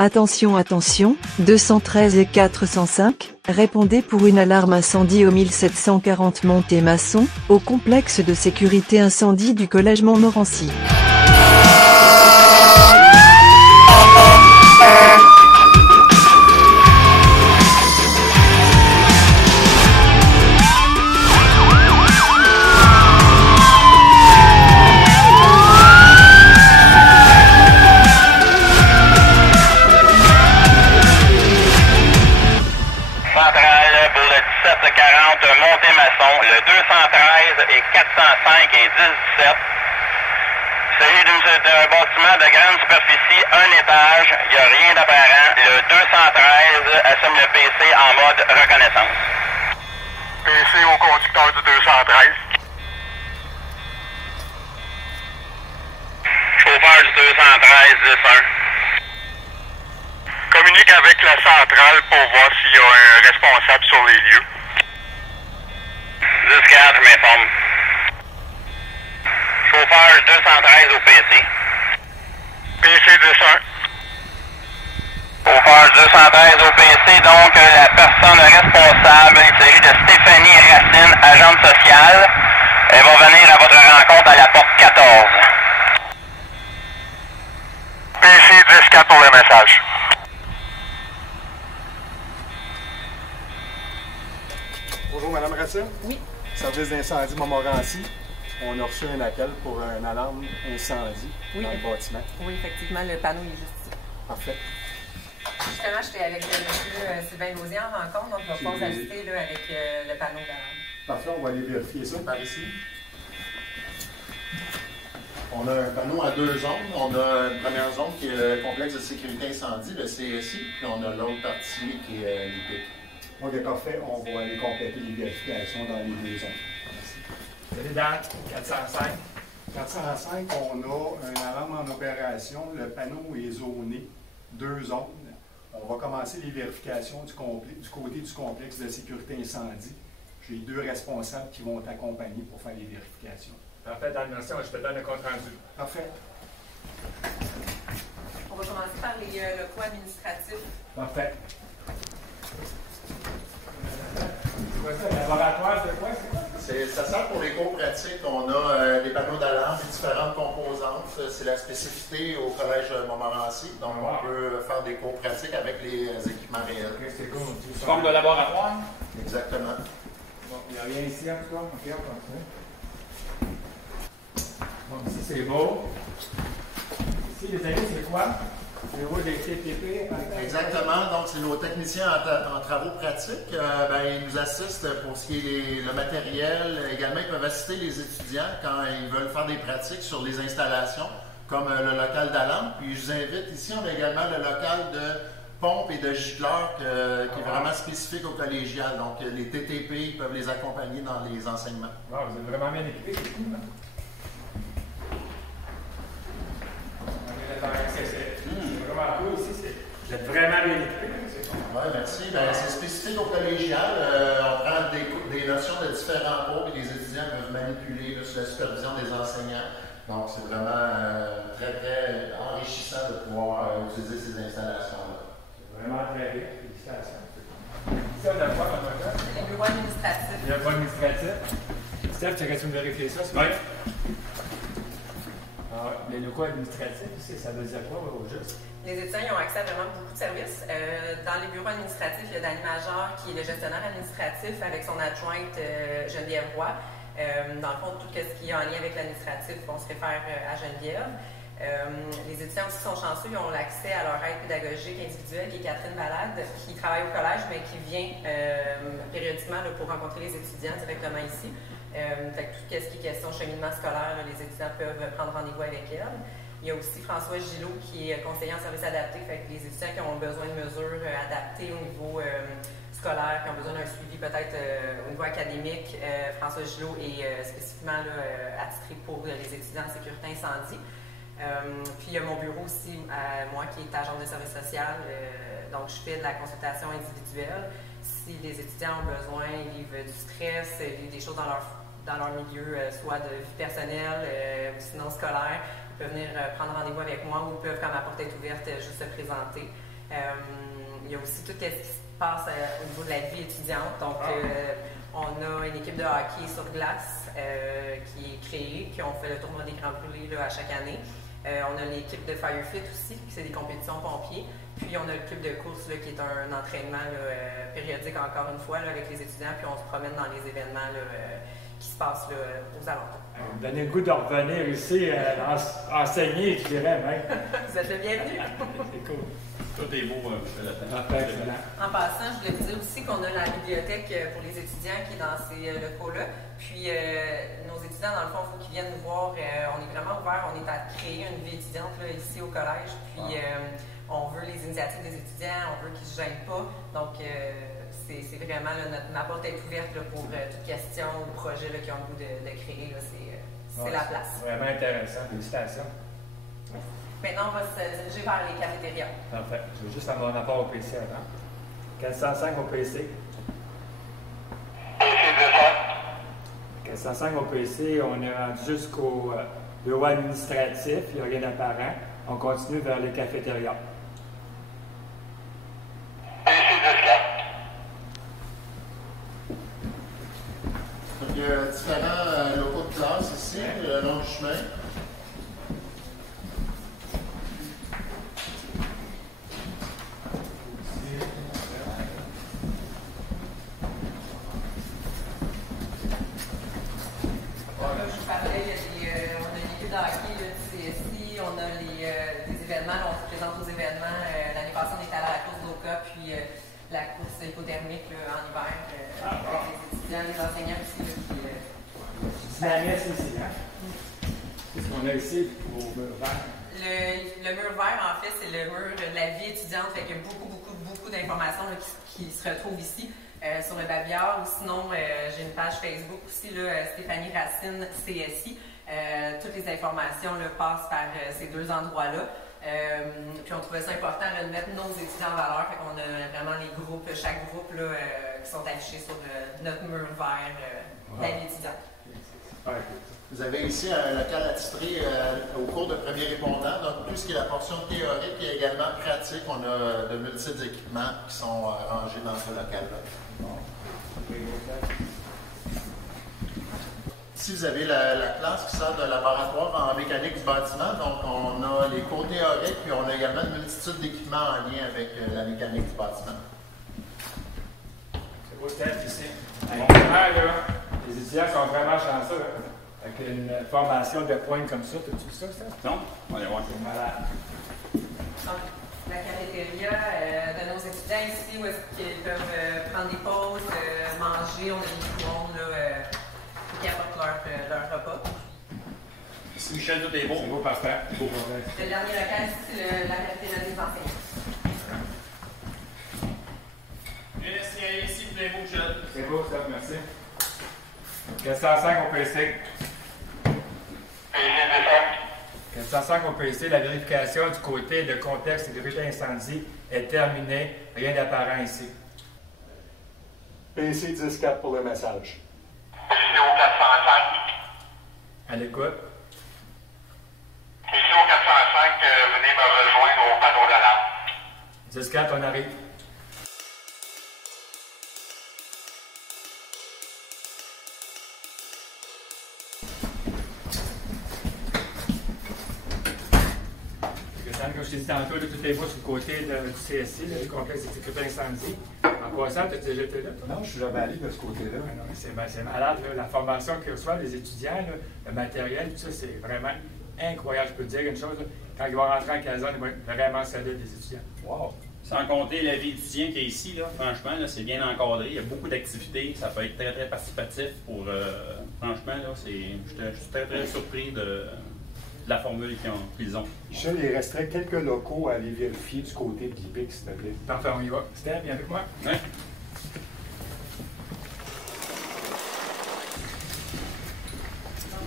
Attention, attention, 213 et 405, répondez pour une alarme incendie au 1740 Monté-Masson, au complexe de sécurité incendie du collège Montmorency. Centrale pour le 1740 Monté-Masson, le 213 et 405 et 1017. Il s'agit d'un bâtiment de grande superficie, un étage, il n'y a rien d'apparent. Le 213 assume le PC en mode reconnaissance. PC au conducteur du 213. Chauffeur du 213, 10-1. Communique avec la centrale pour voir s'il y a un responsable sur les lieux. 10-4, je m'informe. Chauffeur 213 au PC. PC 10-1. Chauffeur 213 au PC, donc la personne responsable, il s'agit de Stéphanie Racine, agente sociale. Elle va venir à votre rencontre à la porte 14. PC 10-4 pour le message. Bonjour Madame Racine. Oui. Service d'incendie Montmorency. On a reçu un appel pour une alarme incendie dans le bâtiment. Oui, effectivement, le panneau est juste ici. Parfait. Justement, j'étais avec M. Sylvain Lausier en rencontre, donc on va pouvoir vous ajuster là, avec le panneau d'alarme. Parfait, on va aller vérifier ça par ici. On a un panneau à deux zones. On a une première zone qui est le complexe de sécurité incendie, le CSI, puis on a l'autre partie qui est l'IPIC. OK, parfait. On va aller compléter les vérifications dans les deux zones. Merci. Salut Dan, 405. 405, on a une alarme en opération. Le panneau est zoné, deux zones. On va commencer les vérifications du côté du complexe de sécurité incendie. J'ai deux responsables qui vont t'accompagner pour faire les vérifications. Parfait, Dan, merci. Je te donne le compte rendu. Parfait. On va commencer par les locaux administratifs. Parfait. C'est quoi ça? Laboratoire de quoi? C'est quoi? Ça sert pour les cours pratiques. On a des panneaux d'alarme, des différentes composantes. C'est la spécificité au Collège Montmorency. Donc, on peut faire des cours pratiques avec les équipements réels. Okay, c'est cool. Forme de laboratoire? Exactement. Bon, il n'y a rien ici en tout cas. OK, on continue. Bon, ici c'est beau. Ici, les amis, c'est quoi? Le bureau des TTP. Exactement. Donc, c'est nos techniciens en travaux pratiques. Ils nous assistent pour ce qui est le matériel. Également, ils peuvent assister les étudiants quand ils veulent faire des pratiques sur les installations, comme le local d'alarme. Puis, je vous invite, ici, on a également le local de pompe et de gicleur qui est vraiment spécifique au collégial. Donc, les TTP, ils peuvent les accompagner dans les enseignements. Wow, vous êtes vraiment bien équipés, c'est cool, hein? C'est vraiment cool ici. Vous êtes vraiment bien équipés. Oui, merci. C'est spécifique au collégial. On prend des notions de différents cours et les étudiants peuvent manipuler sous la supervision des enseignants. Donc, c'est vraiment très, très enrichissant de pouvoir utiliser ces installations-là. C'est vraiment très bien. Félicitations. Ici, on a quoi, mademoiselle? Les bureaux administratifs. Le bureau administratif. Steph, tu aurais-tu me vérifier ça? Oui. Ah, les locaux administratifs, ça veut dire quoi au juste? Les étudiants ils ont accès à vraiment beaucoup de services. Dans les bureaux administratifs, il y a Dani Major qui est le gestionnaire administratif avec son adjointe Geneviève Roy. Dans le fond, tout ce qui est en lien avec l'administratif, on se réfère à Geneviève. Les étudiants aussi sont chanceux, ils ont l'accès à leur aide pédagogique individuelle qui est Catherine Balade, qui travaille au collège mais qui vient périodiquement là, pour rencontrer les étudiants directement ici. Fait que tout ce qui est question cheminement scolaire, là, les étudiants peuvent prendre rendez-vous avec elle. Il y a aussi François Gillot qui est conseiller en service adapté, fait que les étudiants qui ont besoin de mesures adaptées au niveau scolaire, qui ont besoin d'un suivi peut-être au niveau académique, François Gillot est spécifiquement attitré pour les étudiants en sécurité incendie. Puis il y a mon bureau aussi, moi qui est agent de service social, donc je fais de la consultation individuelle. Si les étudiants ont besoin, ils vivent du stress, ils vivent des choses dans leur milieu, soit de vie personnelle ou sinon scolaire, ils peuvent venir prendre rendez-vous avec moi ou ils peuvent, comme ma porte est ouverte, juste se présenter. Il y a aussi tout ce qui se passe au niveau de la vie étudiante. Donc, on a une équipe de hockey sur glace qui est créée, qui ont fait le tournoi des Grands Brûlés là, à chaque année. On a l'équipe de Firefit aussi, qui c'est des compétitions pompiers. Puis on a le club de course là, qui est un entraînement là, périodique encore une fois là, avec les étudiants. Puis on se promène dans les événements là, qui se passent là, aux alentours. Vous me donnez le goût de revenir ici enseigner, je dirais même. Vous êtes le bienvenu. C'est cool. Tout est beau, M. Latin. Excellent. En passant, je voulais vous dire aussi qu'on a la bibliothèque pour les étudiants qui est dans ces locaux-là. Puis nos étudiants, dans le fond, il faut qu'ils viennent nous voir. On est vraiment ouvert. On est à créer une vie étudiante là, ici au collège. Puis on veut les initiatives des étudiants, on veut qu'ils ne se gênent pas. Donc c'est vraiment là, ma porte est ouverte là, pour toute question ou projet là, qu'ils ont le goût de créer. C'est la place. Vraiment intéressant. Félicitations. Maintenant, on va se diriger vers les cafétérias. Parfait. Je vais juste avoir un rapport au PC avant. 405 au PC. 405 au PC, on est rendu jusqu'au bureau administratif, il n'y a rien d'apparent. On continue vers les cafétérias. Donc, il y a différents locaux de classe ici, le long du chemin. La course hypothermique là, en hiver avec les étudiants, les enseignants aussi. Dynamisme ici, hein? Qu'est-ce qu'on a ici au mur vert? Le mur vert, en fait, c'est le mur de la vie étudiante. Fait qu'il y a beaucoup d'informations qui se retrouvent ici sur le babillard. Ou sinon, j'ai une page Facebook aussi, là, Stéphanie Racine CSI. Toutes les informations là, passent par ces deux endroits-là. Puis on trouvait ça important de mettre nos étudiants en valeur. Fait qu'on a vraiment les groupes, chaque groupe là, qui sont affichés sur notre mur vert de la vie étudiante. Vous avez ici un local attitré au cours de premier répondant, donc tout ce qui est la portion théorique et également pratique. On a de multiples équipements qui sont rangés dans ce local-là. Ici, vous avez la classe qui sort de laboratoire en mécanique du bâtiment. Donc, on a les cours théoriques, puis on a également une multitude d'équipements en lien avec la mécanique du bâtiment. C'est beau, Steph, ici. Là, les étudiants sont vraiment chanceux. Avec une formation de pointe comme ça, t'as-tu vu ça, Steph? Non? On va aller voir. C'est malade. Donc, la cafétéria de nos étudiants ici, où est-ce qu'ils peuvent prendre des pauses, manger. On a des micro-ondes qui apportent leur repas. Ici, Michel, tout est beau. C'est beau, parfait. Le dernier local, c'est la cafétéria des enseignants. Ici, s'il vous plaît, beau, Michel. C'est beau, Steph, merci. 405 au PC. 405 au PC, la vérification du côté de contexte et de sécurité incendie est terminée. Rien d'apparent ici. PC 10-4 pour le message. Ici au 405. À l'écoute. Ici au 405, venez me rejoindre au panneau d'alarme. 10-4, on arrive. Comme je t'ai dit tantôt, là, tout est beau sur le côté du CSI, là, du complexe de sécurité incendie. En passant, tu as déjà été là? Toi? Non, je suis jamais allé de ce côté-là. C'est malade, là. La formation qu'ils reçoivent les étudiants, là, le matériel, tout ça, c'est vraiment incroyable. Je peux te dire une chose, là, quand ils vont rentrer en caserne, ils vont être vraiment solides, les étudiants. Wow! Sans compter la vie étudiante qui est ici, là, franchement, là, c'est bien encadré. Il y a beaucoup d'activités. Ça peut être très, très participatif. Franchement, là, je suis très, très surpris de la formule qu'ils ont. Michel, il resterait quelques locaux à aller vérifier du côté de l'IPIC, s'il te plaît. Parfait, on y va. Steph, viens avec moi. Ouais. Donc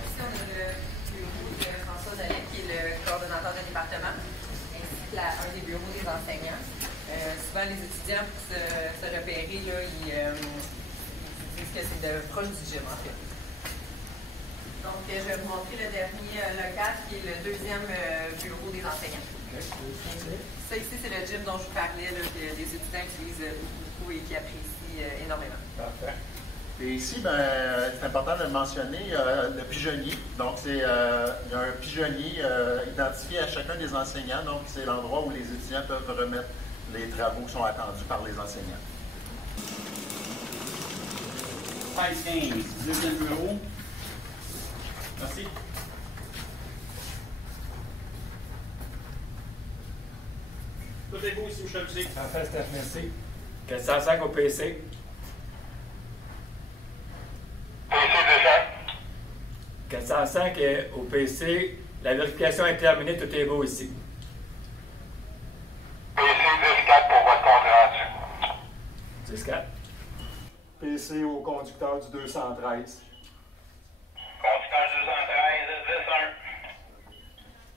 ici, on a le bureau de François Dollet, qui est le coordonnateur de département, ainsi que un des bureaux des enseignants. Souvent, les étudiants, pour se repérer, là, ils disent que c'est proche du gym, en fait. Donc, je vais vous montrer le dernier local qui est le deuxième bureau des enseignants. Ça ici, c'est le gym dont je vous parlais, là, que les étudiants utilisent beaucoup et qui apprécient énormément. Parfait. Et ici, ben, c'est important de le mentionner, le pigeonnier. Donc, il y a un pigeonnier identifié à chacun des enseignants. Donc, c'est l'endroit où les étudiants peuvent remettre les travaux qui sont attendus par les enseignants. 13-15, deuxième bureau. Merci. Tout est beau ici, Michel Busé. Parfait, Steph, merci. 405 au PC. PC 200. 405 au PC. La vérification est terminée, tout est beau ici. PC 10-4 pour votre compte rendu. 10-4. PC au conducteur du 213. Conducteur 213, 10-1.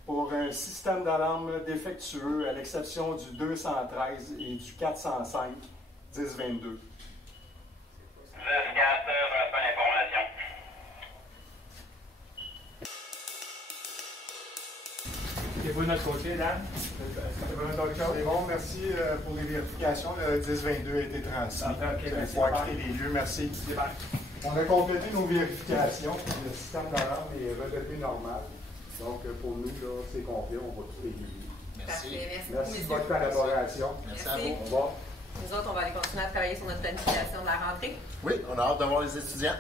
Pour un système d'alarme défectueux, à l'exception du 213 et du 405, 1022. 10-4, transfert d'information. C'est vous de notre côté, Dan? Est-ce que tu veux mettre autre chose? C'est bon, merci pour les vérifications. Le 1022 a été transmis. Ok, Il merci. faut acter les lieux. Merci. On a complété nos vérifications. Le système d'alarme est redevenu normal. Donc, pour nous, là, c'est complet. On va tout réguler. Parfait. Merci, Merci de messieurs. votre collaboration. Merci à Merci. vous. Au revoir. Nous autres, on va aller continuer à travailler sur notre planification de la rentrée. Oui, on a hâte de voir les étudiants.